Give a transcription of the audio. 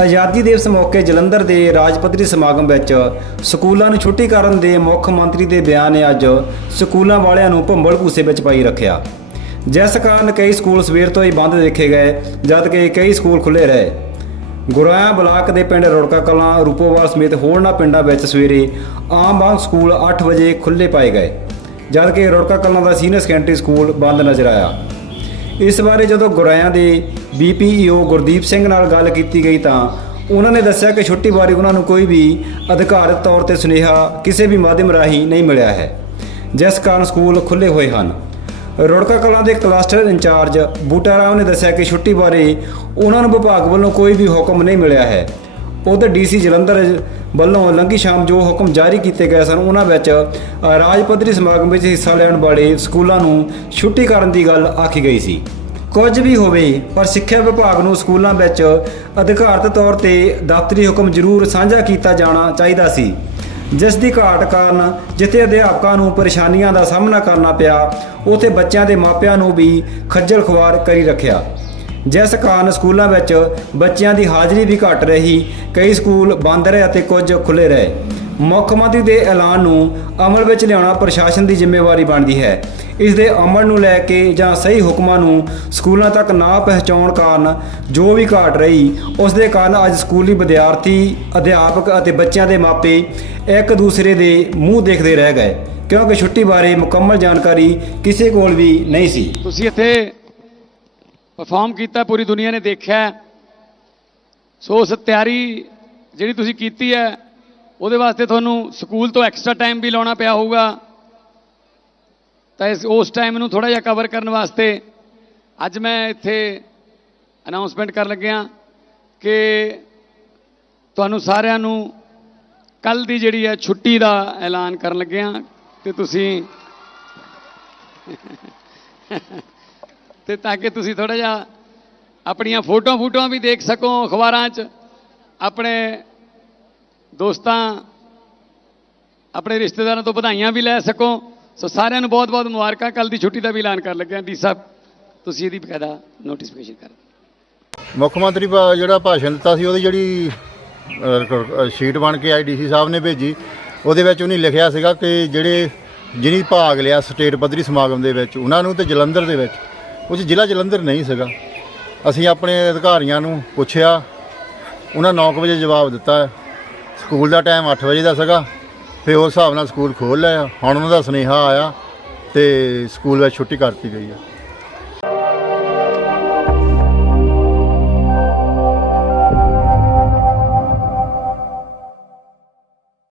ਆਜ਼ਾਦੀ ਦਿਵਸ ਮੌਕੇ ਜਲੰਧਰ ਦੇ ਰਾਜ ਪੱਧਰੀ ਸਮਾਗਮ ਵਿੱਚ ਸਕੂਲਾਂ ਨੂੰ ਛੁੱਟੀ ਕਰਨ ਦੇ ਮੁੱਖ ਮੰਤਰੀ ਦੇ ਬਿਆਨ ਨੇ ਅੱਜ ਸਕੂਲਾਂ ਵਾਲਿਆਂ ਨੂੰ ਭੰਬਲ ਭੂਸੇ ਵਿੱਚ ਪਾਈ ਰੱਖਿਆ। ਜਿਸ ਕਾਰਨ ਕਈ ਸਕੂਲ ਸਵੇਰ ਤੋਂ ਹੀ ਬੰਦ ਦੇਖੇ ਗਏ, ਜਦ ਕਿ ਕਈ ਸਕੂਲ ਖੁੱਲੇ ਰਹੇ। ਗੁਰਾਇਆ ਬਲਾਕ ਦੇ ਪਿੰਡ ਰੋੜਕਾ ਕਲਾਂ, ਰੂਪੋਵਾਲ ਸਮੇਤ ਹੋਰਨਾਂ ਪਿੰਡਾਂ ਵਿੱਚ ਸਵੇਰੇ ਆਮ ਵਾਂਗ ਸਕੂਲ 8 ਵਜੇ ਖੁੱਲੇ ਪਾਏ ਗਏ, ਜਦ ਕਿ ਰੁੜਕਾ ਕਲਾਂ ਦਾ ਸੀਨੀਅਰ ਸੈਕੰਡਰੀ ਸਕੂਲ ਬੰਦ ਨਜ਼ਰ ਆਇਆ। ਇਸ ਬਾਰੇ ਜਦੋਂ ਗੁਰਾਇਆਂ ਦੇ ਬੀਪੀਈਓ ਗੁਰਦੀਪ ਸਿੰਘ ਨਾਲ ਗੱਲ ਕੀਤੀ ਗਈ ਤਾਂ ਉਹਨਾਂ ਨੇ ਦੱਸਿਆ ਕਿ ਛੁੱਟੀ ਬਾਰੇ ਉਹਨਾਂ ਨੂੰ ਕੋਈ ਵੀ ਅਧਿਕਾਰਤ ਤੌਰ ਤੇ ਸੁਨੇਹਾ ਕਿਸੇ ਵੀ ਮਾਧਿਅਮ ਰਾਹੀਂ ਨਹੀਂ ਮਿਲਿਆ ਹੈ, ਜਿਸ ਕਾਰਨ ਸਕੂਲ ਖੁੱਲੇ ਹੋਏ ਹਨ। ਰੁੜਕਾ ਕਲਾਂ ਦੇ ਕਲਸਟਰ ਇੰਚਾਰਜ ਬੂਟਾ ਰਾਮ ਨੇ ਦੱਸਿਆ ਕਿ ਛੁੱਟੀ ਬਾਰੇ ਉਹਨਾਂ ਨੂੰ ਵਿਭਾਗ ਵੱਲੋਂ ਕੋਈ ਵੀ ਹੁਕਮ ਨਹੀਂ ਮਿਲਿਆ ਹੈ। ਉਧਰ ਡੀਸੀ ਜਲੰਧਰ ਵੱਲੋਂ ਲੰਘੀ ਸ਼ਾਮ ਜੋ ਹੁਕਮ ਜਾਰੀ ਕੀਤੇ ਗਏ ਸਨ, ਉਹਨਾਂ ਵਿੱਚ ਰਾਜ ਪੱਧਰੀ ਸਮਾਗਮ ਵਿੱਚ ਹਿੱਸਾ ਲੈਣ ਵਾਲੇ ਸਕੂਲਾਂ ਨੂੰ ਛੁੱਟੀ ਕਰਨ ਦੀ ਗੱਲ ਆਖੀ ਗਈ ਸੀ। ਕੁਝ ਵੀ ਹੋਵੇ, ਪਰ ਸਿੱਖਿਆ ਵਿਭਾਗ ਨੂੰ ਸਕੂਲਾਂ ਵਿੱਚ ਅਧਿਕਾਰਤ ਤੌਰ ਤੇ ਦਫ਼ਤਰੀ ਹੁਕਮ ਜ਼ਰੂਰ ਸਾਂਝਾ ਕੀਤਾ ਜਾਣਾ ਚਾਹੀਦਾ ਸੀ। ਜਿਸ ਦੀ ਘਾਟ ਕਾਰਨ ਜਿੱਥੇ ਅਧਿਆਪਕਾਂ ਨੂੰ ਪਰੇਸ਼ਾਨੀਆਂ ਦਾ ਸਾਹਮਣਾ ਕਰਨਾ ਪਿਆ, ਉਥੇ ਬੱਚਿਆਂ ਦੇ ਮਾਪਿਆਂ ਨੂੰ ਵੀ ਖੱਜਲ ਖੁਆਰ ਕਰੀ ਰੱਖਿਆ। ਜਿਸ ਕਾਰਨ ਸਕੂਲਾਂ ਵਿੱਚ ਬੱਚਿਆਂ ਦੀ ਹਾਜ਼ਰੀ ਵੀ ਘਟ ਰਹੀ, ਕਈ ਸਕੂਲ ਬੰਦ ਰਹੇ ਅਤੇ ਕੁਝ ਖੁੱਲੇ ਰਹੇ। ਮੁੱਖ ਮੰਤਰੀ ਦੇ ਐਲਾਨ ਨੂੰ ਅਮਲ ਵਿੱਚ ਲਿਆਉਣਾ ਪ੍ਰਸ਼ਾਸਨ ਦੀ ਜ਼ਿੰਮੇਵਾਰੀ ਬਣਦੀ ਹੈ। ਇਸ ਦੇ ਅਮਲ ਨੂੰ ਲੈ ਕੇ ਜਾਂ ਸਹੀ ਹੁਕਮਾਂ ਨੂੰ ਸਕੂਲਾਂ ਤੱਕ ਨਾ ਪਹੁੰਚਾਉਣ ਕਾਰਨ ਜੋ ਵੀ ਘਾਟ ਰਹੀ, ਉਸ ਦੇ ਕਾਰਨ ਅੱਜ ਸਕੂਲੀ ਵਿਦਿਆਰਥੀ, ਅਧਿਆਪਕ ਅਤੇ ਬੱਚਿਆਂ ਦੇ ਮਾਪੇ ਇੱਕ ਦੂਸਰੇ ਦੇ ਮੂੰਹ ਦੇਖਦੇ ਰਹਿ ਗਏ, ਕਿਉਂਕਿ ਛੁੱਟੀ ਬਾਰੇ ਮੁਕੰਮਲ ਜਾਣਕਾਰੀ ਕਿਸੇ ਕੋਲ ਵੀ ਨਹੀਂ ਸੀ। ਤੁਸੀਂ ਇੱਥੇ ਪਰਫਾਰਮ ਕੀਤਾ, ਪੂਰੀ ਦੁਨੀਆ ਨੇ ਦੇਖਿਆ ਸੋ ਉਸ ਤਿਆਰੀ ਜਿਹੜੀ ਤੁਸੀਂ ਕੀਤੀ ਹੈ ਉਹਦੇ ਵਾਸਤੇ ਤੁਹਾਨੂੰ ਸਕੂਲ ਤੋਂ ਐਕਸਟਰਾ ਟਾਈਮ ਵੀ ਲਾਉਣਾ ਪਿਆ ਹੋਊਗਾ। ਤਾਂ ਇਸ, ਉਸ ਟਾਈਮ ਨੂੰ ਥੋੜਾ ਜਿਹਾ ਕਵਰ ਕਰਨ ਵਾਸਤੇ ਅੱਜ ਮੈਂ ਇੱਥੇ ਅਨਾਉਂਸਮੈਂਟ ਕਰਨ ਲੱਗਿਆ ਕਿ ਤੁਹਾਨੂੰ ਸਾਰਿਆਂ ਨੂੰ ਕੱਲ ਦੀ ਜਿਹੜੀ ਹੈ ਛੁੱਟੀ ਦਾ ਐਲਾਨ ਕਰਨ ਲੱਗਿਆ ਤੇ ਤੁਸੀਂ ਤੇ ਤਾਂ ਕਿ ਤੁਸੀਂ ਥੋੜਾ ਜਿਹਾ ਆਪਣੀਆਂ ਫੋਟੋਆਂ ਫੋਟੋਆਂ ਵੀ ਦੇਖ ਸਕੋ ਅਖਬਾਰਾਂ 'ਚ, ਆਪਣੇ ਦੋਸਤਾਂ, ਆਪਣੇ ਰਿਸ਼ਤੇਦਾਰਾਂ ਤੋਂ ਵਧਾਈਆਂ ਵੀ ਲੈ ਸਕੋ। ਸੋ ਸਾਰਿਆਂ ਨੂੰ ਬਹੁਤ ਬਹੁਤ ਮੁਬਾਰਕਾਂ। ਕੱਲ ਦੀ ਛੁੱਟੀ ਦਾ ਵੀ ਐਲਾਨ ਕਰ ਲੱਗਿਆ ਡੀ ਸਾਹਿਬ, ਤੁਸੀਂ ਇਹਦੀ ਬਕਾਇਦਾ ਨੋਟੀਫਿਕੇਸ਼ਨ ਕਰ ਮੁੱਖ ਮੰਤਰੀ ਜਿਹੜਾ ਭਾਸ਼ਣ ਦਿੱਤਾ ਸੀ, ਉਹਦੀ ਜਿਹੜੀ ਸ਼ੀਟ ਬਣ ਕੇ ਆਈ ਡੀਸੀ ਸਾਹਿਬ ਨੇ ਭੇਜੀ, ਉਹਦੇ ਵਿੱਚ ਉਹਨੇ ਲਿਖਿਆ ਸੀਗਾ ਕਿ ਜਿਹੜੇ ਜਿਹਨੇ ਭਾਗ ਲਿਆ ਸਟੇਟ ਪੱਧਰੀ ਸਮਾਗਮ ਦੇ ਵਿੱਚ, ਉਹਨਾਂ ਨੂੰ ਤੇ ਜਲੰਧਰ ਦੇ ਵਿੱਚ, ਉਹ 'ਚ ਜ਼ਿਲ੍ਹਾ ਜਲੰਧਰ ਨਹੀਂ ਸੀਗਾ। ਅਸੀਂ ਆਪਣੇ ਅਧਿਕਾਰੀਆਂ ਨੂੰ ਪੁੱਛਿਆ, ਉਹਨਾਂ 9 ਵਜੇ ਜਵਾਬ ਦਿੱਤਾ। ਸਕੂਲ ਦਾ ਟਾਈਮ 8 ਵਜੇ ਦਾ ਸੀਗਾ, ਫਿਰ ਉਸ ਹਿਸਾਬ ਨਾਲ ਸਕੂਲ ਖੋਲ੍ਹ ਲਿਆ। ਹੁਣ ਉਹਨਾਂ ਦਾ ਸੁਨੇਹਾ ਆਇਆ ਤੇ ਸਕੂਲ ਵਿੱਚ ਛੁੱਟੀ ਕਰਤੀ ਗਈ ਆ।